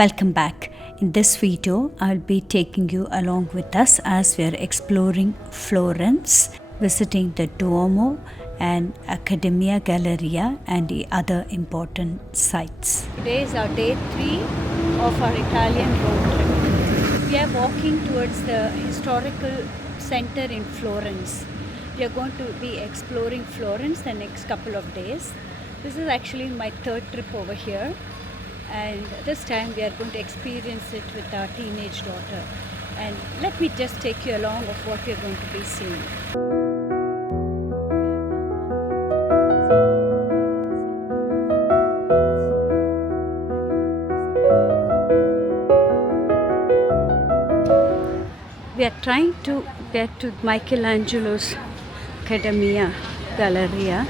Welcome back. In this video, I'll be taking you along with us as we are exploring Florence, visiting the Duomo and Accademia Galleria and the other important sites. Today is our day 3 of our Italian road trip. We are walking towards the historical center in Florence. We are going to be exploring Florence the next couple of days. This is actually my third trip over here. And this time we are going to experience it with our teenage daughter. And let me just take you along of what we are going to be seeing. We are trying to get to Michelangelo's Accademia Galleria.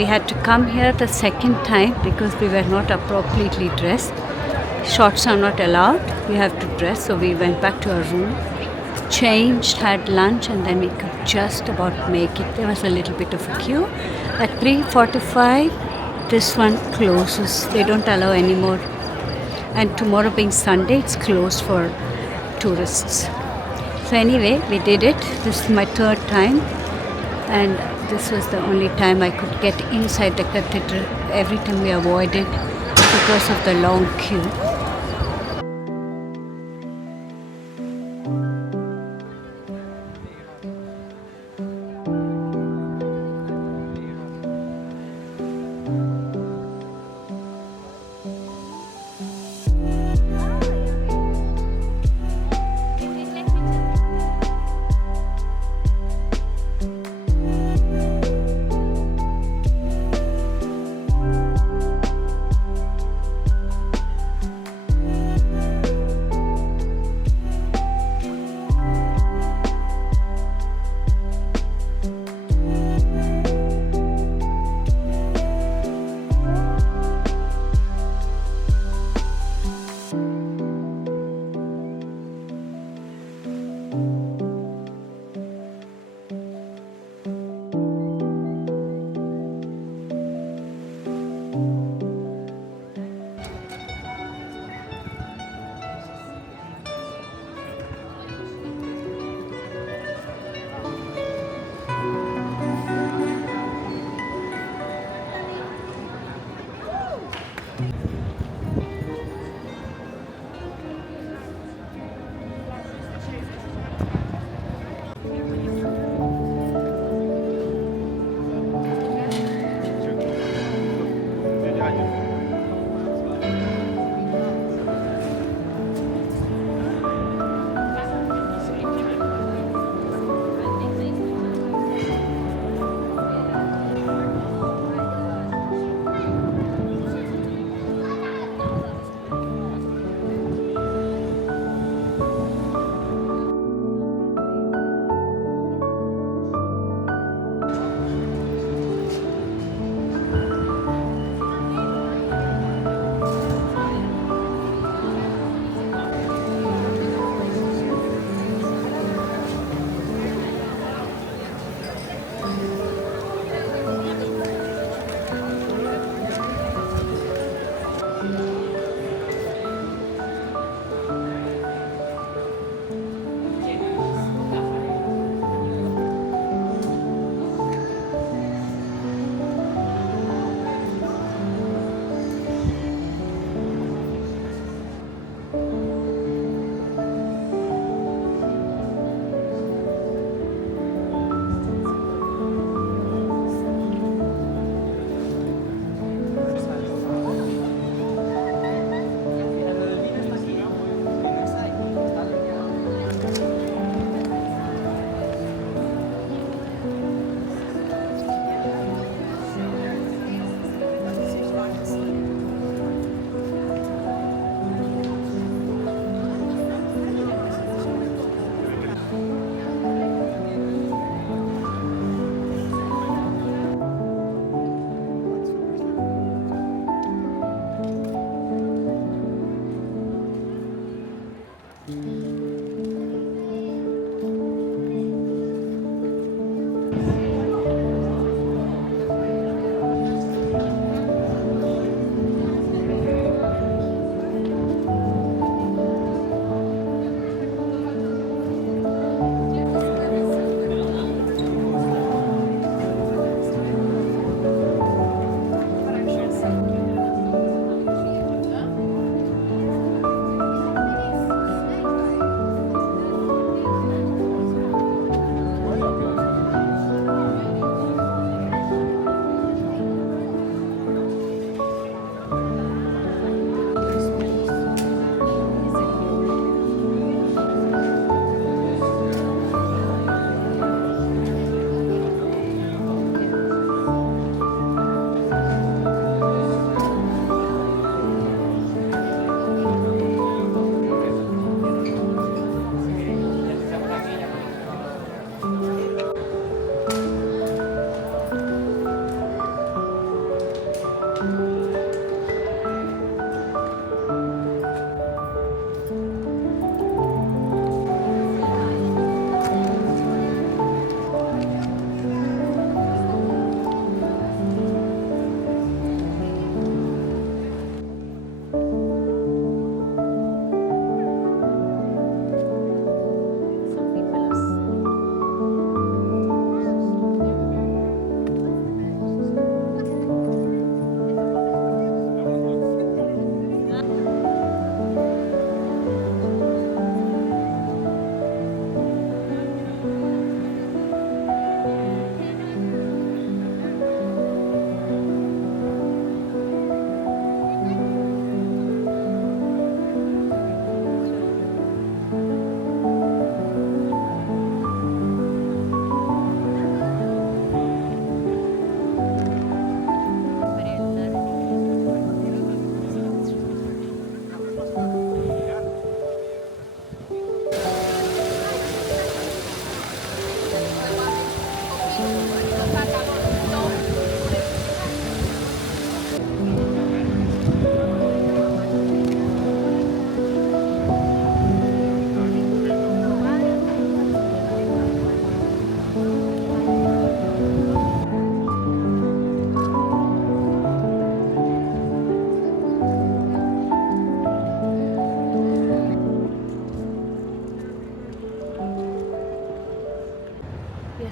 we had to come here the second time because we were not appropriately dressed. Shorts are not allowed. We have to dress. So we went back to our room, changed, had lunch, and then we could just about make it. There was a little bit of a queue. At 3:45, this one closes. They don't allow anymore. And tomorrow being Sunday, it's closed for tourists. So anyway, we did it. This is my third time. And this was the only time I could get inside the cathedral. Every time we avoided because of the long queue.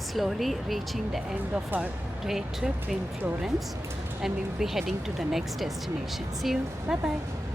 slowly reaching the end of our day trip in Florence, and we will be heading to the next destination. See you. Bye bye.